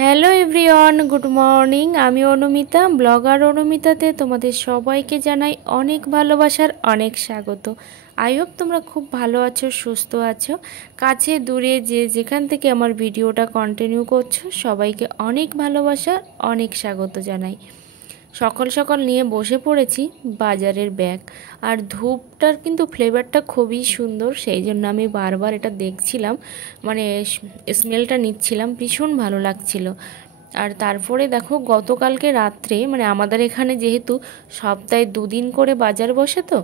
Hello everyone, good morning. আমি Anumita, blogger অনুমিতাতে তোমাদের সবাইকে জানাই অনেক ভালোবাসার অনেক স্বাগত। আই হোপ তোমরা খুব ভালো আছো, সুস্থ আছো। কাছে দূরে যে যেখান থেকে আমার ভিডিওটা কন্টিনিউ করছো সবাইকে অনেক ভালোবাসার অনেক স্বাগত জানাই। সকাল সকাল নিয়ে বসে পড়েছি বাজারের ব্যাগ, আর ধূপটার কিন্তু ফ্লেভারটা খুবই সুন্দর, সেই জন্য আমি বারবার এটা দেখছিলাম, মানে স্মেলটা নিচ্ছিলাম, ভীষণ ভালো লাগছিল। আর তারপরে দেখো গতকালকে রাত্রে, মানে আমাদের এখানে যেহেতু সপ্তাহে 2 দিন করে বাজার বসে, তো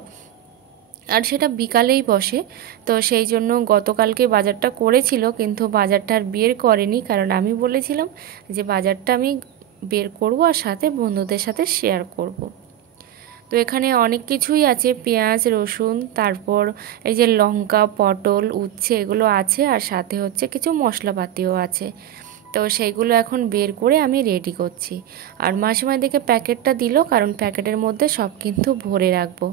আর সেটা বিকালেই বসে, তো সেই জন্য গতকালকে বাজারটা করেছিল, কিন্তু বাজারটা আর বের করেনি, কারণ আমি বলেছিলাম যে বাজারটা আমি বের করব আর সাথে বন্ধুদের সাথে শেয়ার করব। তো এখানে অনেক কিছুই আছে, পেঁয়াজ, রসুন, তারপর এই যে লঙ্কা, পটল, উচ্ছে এগুলো আছে, আর সাথে হচ্ছে কিছু মশলাপাতিও আছে। তো সেইগুলো এখন বের করে আমি রেডি করছি। আর মাসিমা দেখে প্যাকেটটা দিল, কারণ প্যাকেটের মধ্যে সব কিন্তু ভরে রাখবো।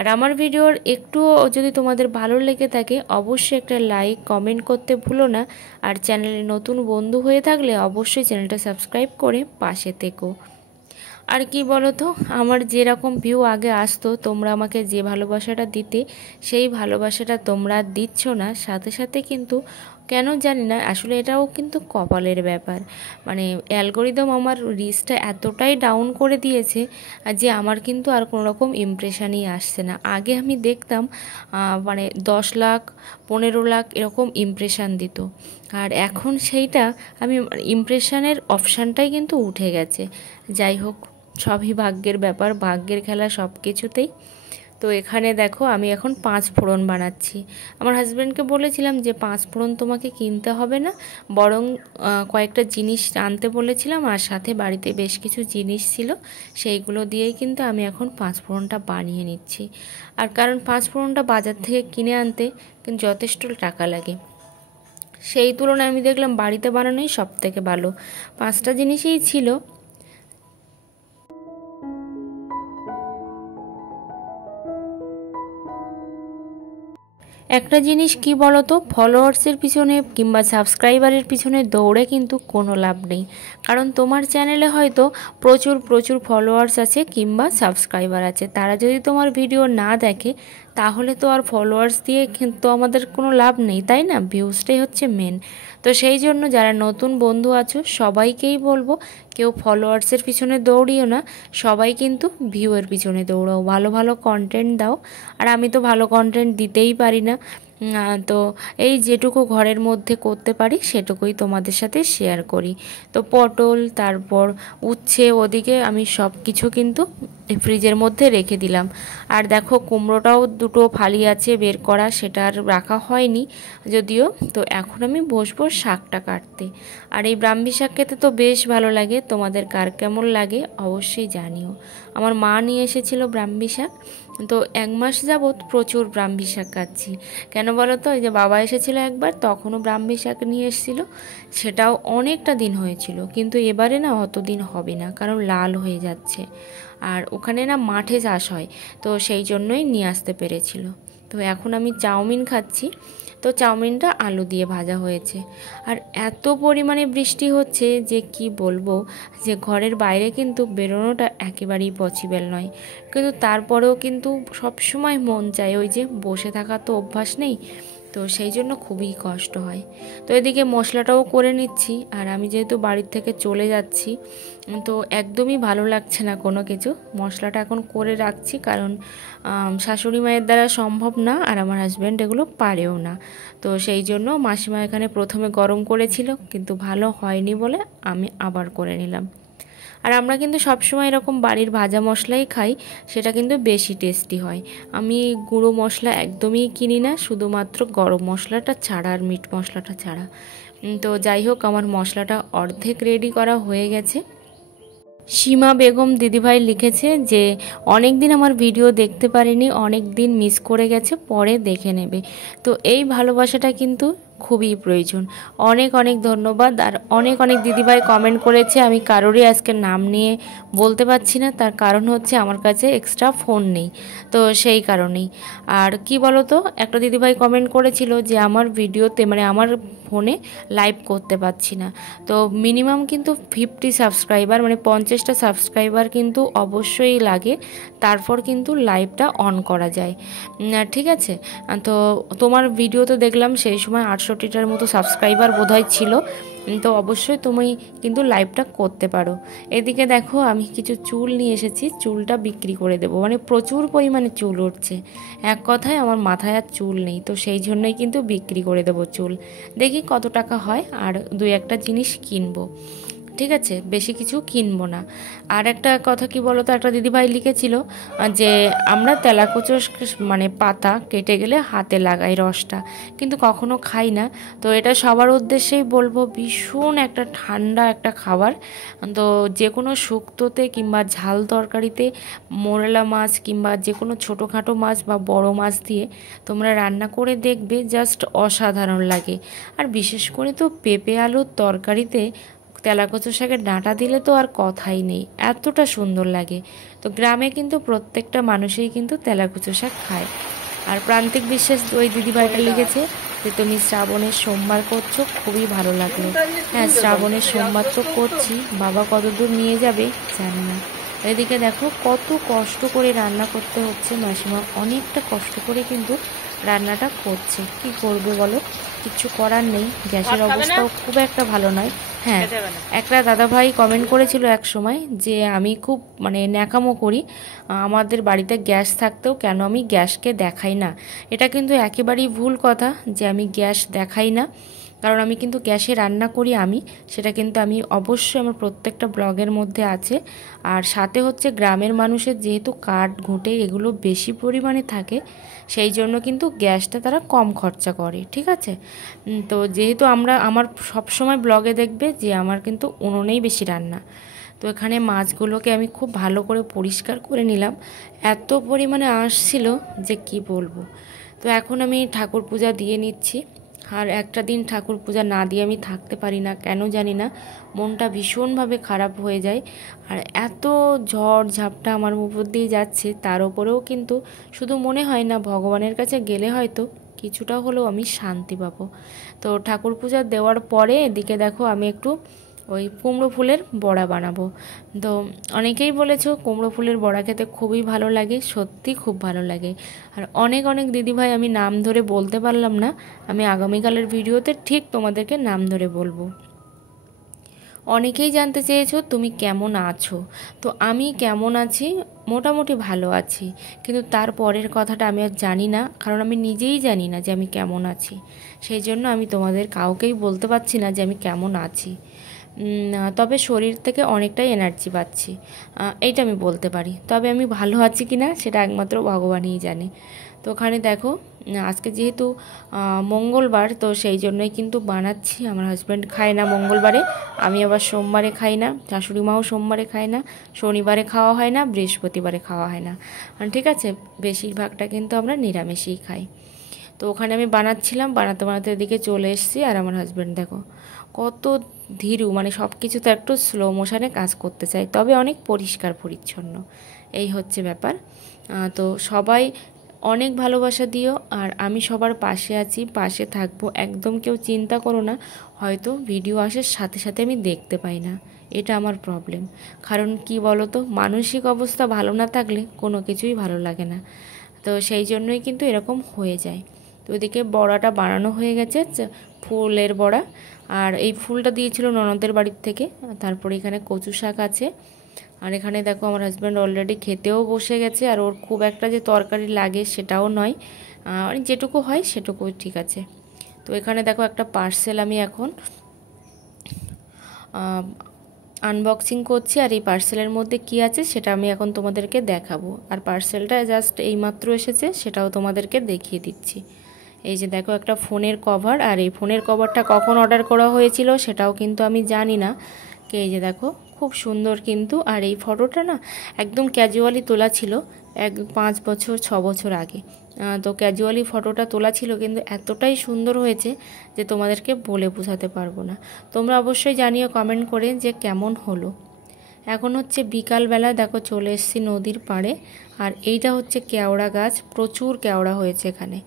আর আমার ভিডিওর একটুও যদি তোমাদের ভালো লেগে থাকে অবশ্যই একটা লাইক কমেন্ট করতে ভুলো না। আর চ্যানেলে নতুন বন্ধু হয়ে থাকলে অবশ্যই চ্যানেলটা সাবস্ক্রাইব করে পাশে থেকো। আর কি বলো তো, আমার যেরকম ভিউ আগে আসতো, তোমরা আমাকে যে ভালোবাসাটা দিতে, সেই ভালোবাসাটা তোমরা দিচ্ছ না। সাথে সাথে কিন্তু কেন জানি না, আসলে এটাও কিন্তু কপালের ব্যাপার, মানে অ্যালগোরিদম আমার রিচটা এতটাই ডাউন করে দিয়েছে যে আমার কিন্তু আর কোনো রকম ইমপ্রেশনই আসছে না। আগে আমি দেখতাম মানে 10 লাখ 15 লাখ এরকম ইমপ্রেশন দিত, আর এখন সেইটা আমি ইমপ্রেশনের অপশানটাই কিন্তু উঠে গেছে। যাই হোক, সবই ভাগ্যের ব্যাপার, ভাগ্যের খেলা সব কিছুতেই। তো এখানে দেখো আমি এখন 5 ফোড়ন বানাচ্ছি। আমার হাজব্যান্ডকে বলেছিলাম যে 5 ফোড়ন তোমাকে কিনতে হবে না, বরং কয়েকটা জিনিস আনতে বলেছিলাম, আর সাথে বাড়িতে বেশ কিছু জিনিস ছিল, সেইগুলো দিয়েই কিন্তু আমি এখন 5 ফোড়নটা বানিয়ে নিচ্ছি। আর কারণ 5 ফোড়নটা বাজার থেকে কিনে আনতে কিন্তু যথেষ্ট টাকা লাগে, সেই তুলনায় আমি দেখলাম বাড়িতে বানানোই সব থেকে ভালো। 5টা জিনিসই ছিল। একটা জিনিস কি বলতো, ফলোয়ার্সের পিছনে কিংবা সাবস্ক্রাইবারের পিছনে দৌড়ে কিন্তু কোনো লাভ নেই, কারণ তোমার চ্যানেলে হয়তো প্রচুর প্রচুর ফলোয়ার্স আছে কিংবা সাবস্ক্রাইবার আছে, তারা যদি তোমার ভিডিও না দেখে তাহলে তো আর ফলোয়ার্স দিয়ে কিন্তু আমাদের কোনো লাভ নেই, তাই না? ভিউজটাই হচ্ছে মেন। তো সেই জন্য যারা নতুন বন্ধু আছো সবাইকেই বলবো, কেউ ফলোয়ার্সের পিছনে দৌড়িও না, সবাই কিন্তু ভিউয়ের পিছনে দৌড়াও, ভালো ভালো কন্টেন্ট দাও। আর আমি তো ভালো কন্টেন্ট দিতেই পারি না, তো এই যেটুকু ঘরের মধ্যে করতে পারি সেটুকুই তোমাদের সাথে শেয়ার করি। তো পটল, তারপর উচ্ছে, ওদিকে আমি সব কিছু কিন্তু ফ্রিজের মধ্যে রেখে দিলাম। আর দেখো কুমড়োটাও দুটো ফালি আছে বের করা, সেটা আর রাখা হয়নি যদিও। তো এখন আমি বসবো শাকটা কাটতে। আর এই ব্রাহ্মী শাক খেতে তো বেশ ভালো লাগে, তোমাদের কার কেমন লাগে অবশ্যই জানিও। আমার মা নিয়ে এসেছিল ব্রাহ্মী শাক, তো 1 মাস যাবৎ প্রচুর ব্রাহ্মী শাক খাচ্ছি। কেন বলো তো, এই যে বাবা এসেছিলো একবার, তখনও ব্রাহ্মী শাক নিয়ে এসেছিল, সেটাও অনেকটা দিন হয়েছিল, কিন্তু এবারে না অত দিন হবে না, কারণ লাল হয়ে যাচ্ছে। আর ওখানে না মাঠে চাষ হয়, তো সেই জন্যই নিয়ে আসতে পেরেছিল। তো এখন আমি চাউমিন খাচ্ছি, তো চাউমিনটা আলু দিয়ে ভাজা হয়েছে। আর এত পরিমাণে বৃষ্টি হচ্ছে যে কি বলবো, যে ঘরের বাইরে কিন্তু বেরোনোটা একেবারেই পসিবল নয়, কিন্তু তারপরেও কিন্তু সবসময় মন চায়, ওই যে বসে থাকা তো অভ্যাস নেই, তো সেই জন্য খুবই কষ্ট হয়। তো এদিকে মশলাটাও করে নিচ্ছি, আর আমি যেহেতু বাড়ির থেকে চলে যাচ্ছি, তো একদমই ভালো লাগছে না কোনো কিছু, মশলাটা এখন করে রাখছি, কারণ শাশুড়ি মায়ের দ্বারা সম্ভব না, আর আমার হাজব্যান্ড এগুলো পারেও না। তো সেই জন্য মাসিমা এখানে প্রথমে গরম করেছিল, কিন্তু ভালো হয়নি বলে আমি আবার করে নিলাম। আর আমরা কিন্তু সবসময় এরকম বাড়ির ভাজা মশলাই খাই, সেটা কিন্তু বেশি টেস্টি হয়। আমি গুঁড়ো মশলা একদমই কিনি না, শুধুমাত্র গরম মশলাটা ছাড়া আর মিট মশলাটা ছাড়া। তো যাই হোক, আমার মশলাটা অর্ধেক রেডি করা হয়ে গেছে। সীমা বেগম দিদিভাই লিখেছে যে অনেক দিন আমার ভিডিও দেখতে পারেনি, অনেক দিন মিস করে গেছে, পরে দেখে নেবে। তো এই ভালোবাসাটা কিন্তু খুবই প্রয়োজন। অনেক অনেক ধন্যবাদ। আর অনেক অনেক দিদিভাই কমেন্ট করেছে, আমি কারোরই আজকে নাম নিয়ে বলতে পারছি না, তার কারণ হচ্ছে আমার কাছে এক্সট্রা ফোন নেই, তো সেই কারণেই। আর কি বলো তো, একটা দিদিভাই কমেন্ট করেছিল যে আমার ভিডিওতে মানে আমার ফোনে লাইভ করতে পারছি না। তো মিনিমাম কিন্তু 50 সাবস্ক্রাইবার মানে 50টা সাবস্ক্রাইবার কিন্তু অবশ্যই লাগে, তারপর কিন্তু লাইভটা অন করা যায়। ঠিক আছে, তো তোমার ভিডিও তো দেখলাম সেই সময় 68টার মতো সাবস্ক্রাইবার বোধহয় ছিল, তো অবশ্যই তুমি কিন্তু লাইভটা করতে পারো। এদিকে দেখো আমি কিছু চুল নিয়ে এসেছি, চুলটা বিক্রি করে দেবো, মানে প্রচুর পরিমাণে চুল উঠছে, এক কথায় আমার মাথায় আর চুল নেই, তো সেই জন্যই কিন্তু বিক্রি করে দেবো চুল। দেখি কত টাকা হয়, আর দুই একটা জিনিস কিনবো, ঠিক আছে, বেশি কিছু কিনবো না। আর একটা কথা কি বলতো, একটা দিদিভাই লিখেছিল যে আমরা তেলাকুচোর মানে পাতা কেটে গেলে হাতে লাগাই রসটা, কিন্তু কখনো খাই না। তো এটা সবার উদ্দেশ্যেই বলবো, ভীষণ একটা ঠান্ডা একটা খাবার। তো যে কোনো শুক্তোতে কিংবা ঝাল তরকারিতে মোরেলা মাছ কিংবা যে কোনো ছোটোখাটো মাছ বা বড় মাছ দিয়ে তোমরা রান্না করে দেখবে, জাস্ট অসাধারণ লাগে। আর বিশেষ করে তো পেঁপে আলুর তরকারিতে তেলাকুচো শাকের ডাঁটা দিলে তো আর কথাই নেই, এতটা সুন্দর লাগে। তো গ্রামে কিন্তু প্রত্যেকটা মানুষই কিন্তু তেলাকুচো শাক খায়। আর প্রান্তিক বিশ্বাস ওই দিদিভাইটা লিখেছে যে তুমি শ্রাবণের সোমবার করছো, খুবই ভালো লাগলো। হ্যাঁ, শ্রাবণের সোমবার তো করছি, বাবা কতদূর নিয়ে যাবে জানি না। এদিকে দেখো কত কষ্ট করে রান্না করতে হচ্ছে, মাসিমা অনেকটা কষ্ট করে কিন্তু রান্নাটা করছে। কি করবে বলো, কিছু করার নেই, গ্যাসের অবস্থাও খুব একটা ভালো নয়। হ্যাঁ, একটা দাদাভাই কমেন্ট করেছিল এক সময় যে আমি খুব মানে ন্যাকামো করি, আমাদের বাড়িতে গ্যাস থাকতেও কেন আমি গ্যাসকে দেখাই না। এটা কিন্তু একেবারেই ভুল কথা যে আমি গ্যাস দেখাই না, কারণ আমি কিন্তু গ্যাসে রান্না করি, আমি সেটা কিন্তু আমি অবশ্যই আমার প্রত্যেকটা ব্লগের মধ্যে আছে। আর সাথে হচ্ছে গ্রামের মানুষের যেহেতু কাঠ ঘুঁটে এগুলো বেশি পরিমাণে থাকে, সেই জন্য কিন্তু গ্যাসটা তারা কম খরচা করে, ঠিক আছে। তো যেহেতু আমার সব সময় ব্লগে দেখবে যে আমার কিন্তু উনুনেই বেশি রান্না। তো এখানে মাছগুলোকে আমি খুব ভালো করে পরিষ্কার করে নিলাম, এত পরিমাণে আসছিল যে কি বলবো। তো এখন আমি ঠাকুর পূজা দিয়ে নিচ্ছি। আর একটা দিন ঠাকুর পূজা না দিয়ে আমি থাকতে পারি না, কেন জানি না, মনটা ভীষণভাবে খারাপ হয়ে যায়। আর এত ঝড় ঝাপটা আমার উপর দিয়ে যাচ্ছে, তার ওপরেও কিন্তু শুধু মনে হয় না ভগবানের কাছে গেলে হয়তো কিছুটা হলেও আমি শান্তি পাবো। তো ঠাকুর পূজা দেওয়ার পরে এদিকে দেখো আমি একটু ওই কুমড়ো ফুলের বড়া বানাবো। তো অনেকেই বলেছো কুমড়ো ফুলের বড়া খেতে খুবই ভালো লাগে, সত্যি খুব ভালো লাগে। আর অনেক অনেক দিদিভাই আমি নাম ধরে বলতে পারলাম না, আমি আগামীকালের ভিডিওতে ঠিক তোমাদেরকে নাম ধরে বলবো। অনেকেই জানতে চেয়েছো তুমি কেমন আছো, তো আমি কেমন আছি, মোটামুটি ভালো আছি, কিন্তু তার পরের কথাটা আমি আর জানি না, কারণ আমি নিজেই জানি না যে আমি কেমন আছি। সেই জন্য আমি তোমাদের কাউকেই বলতে পারছি না যে আমি কেমন আছি। তবে শরীর থেকে অনেকটাই এনার্জি পাচ্ছি, এইটা আমি বলতে পারি। তবে আমি ভালো আছি কি না সেটা একমাত্র ভগবানই জানে। তো ওখানে দেখো আজকে যেহেতু মঙ্গলবার, তো সেই জন্যই কিন্তু বানাচ্ছি। আমার হাজব্যান্ড খায় না মঙ্গলবারে, আমি আবার সোমবারে খাই না, শাশুড়ি মাও সোমবারে খায় না, শনিবারে খাওয়া হয় না, বৃহস্পতিবারে খাওয়া হয় না, ঠিক আছে। বেশিরভাগটা কিন্তু আমরা নিরামিষই খাই। তো ওখানে আমি বানাচ্ছিলাম, বানাতে বানাতে এদিকে চলে এসেছি। আর আমার হাজব্যান্ড দেখো কত ধীরু, মানে সব কিছু তো একটু স্লো মোশনে কাজ করতে চাই, তবে অনেক পরিষ্কার পরিচ্ছন্ন, এই হচ্ছে ব্যাপার। তো সবাই অনেক ভালোবাসা দিও, আর আমি সবার পাশে আছি, পাশে থাকবো, একদম কেউ চিন্তা করো না। হয়তো ভিডিও আসার সাথে সাথে আমি দেখতে পাই না, এটা আমার প্রবলেম। কারণ কি বলো তো, মানসিক অবস্থা ভালো না থাকলে কোনো কিছুই ভালো লাগে না, তো সেই জন্যই কিন্তু এরকম হয়ে যায়। তো ওইদিকে বড়াটা বানানো হয়ে গেছে, ফুলের বড়া। আর এই ফুলটা দিয়েছিল ননদের বাড়ির থেকে। তারপরে এখানে কচু শাক আছে। আর এখানে দেখো আমার হাজব্যান্ড অলরেডি খেতেও বসে গেছে, আর ওর খুব একটা যে তরকারি লাগে সেটাও নয়, মানে যেটুকু হয় সেটুকুই ঠিক আছে। তো এখানে দেখো একটা পার্সেল আমি এখন আনবক্সিং করছি, আর এই পার্সেলের মধ্যে কি আছে সেটা আমি এখন তোমাদেরকে দেখাবো। আর পার্সেলটা জাস্ট এইমাত্র এসেছে, সেটাও তোমাদেরকে দেখিয়ে দিচ্ছি। এই যে দেখো একটা ফোনের কভার, আর এই ফোনের কভারটা কখন অর্ডার করা হয়েছিল সেটাও কিন্তু আমি জানি না। এই যে দেখো খুব সুন্দর কিন্তু, আর এই ফটোটা না একদম ক্যাজুয়ালি তোলা ছিল 5 বছর 6 বছর আগে, তো ক্যাজুয়ালি ফটোটা তোলা ছিল, কিন্তু এতটাই সুন্দর হয়েছে যে তোমাদেরকে বলে বোঝাতে পারবো না। তোমরা অবশ্যই জানিও কমেন্ট করে যে কেমন হলো। এখন হচ্ছে বিকালবেলা, দেখো চলে এসেছি নদীর পাড়ে। আর এইটা হচ্ছে কেওড়া গাছ, প্রচুর কেওড়া হয়েছে এখানে।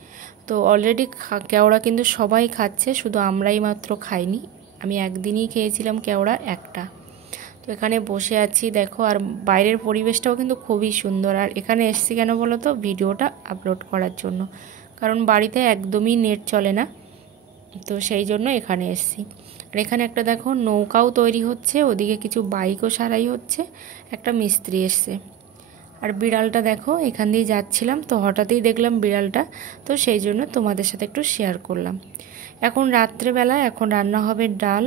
তো অলরেডি কেওড়া কিন্তু সবাই খাচ্ছে, শুধু আমরাই মাত্র খাইনি। আমি একদিনই খেয়েছিলাম কেওড়া একটা। তো এখানে বসে আছি দেখো, আর বাইরের পরিবেশটাও কিন্তু খুবই সুন্দর। আর এখানে এসছি কেন বলো তো, ভিডিওটা আপলোড করার জন্য, কারণ বাড়িতে একদমই নেট চলে না, তো সেই জন্য এখানে এসছি। আর এখানে একটা দেখো নৌকাও তৈরি হচ্ছে, ওদিকে কিছু বাইকও সারাই হচ্ছে, একটা মিস্ত্রি এসছে। আর বিড়ালটা দেখো, এখান দিয়ে যাচ্ছিলাম তো হঠাৎই দেখলাম বিড়ালটা, তো সেই জন্য তোমাদের সাথে একটু শেয়ার করলাম। এখন রাত্রেবেলা, এখন রান্না হবে ডাল।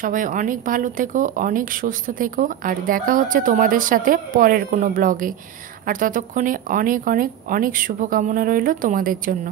সবাই অনেক ভালো থেকো, অনেক সুস্থ থেকো, আর দেখা হচ্ছে তোমাদের সাথে পরের কোনো ব্লগে। আর ততক্ষণে অনেক অনেক অনেক শুভকামনা রইল তোমাদের জন্য।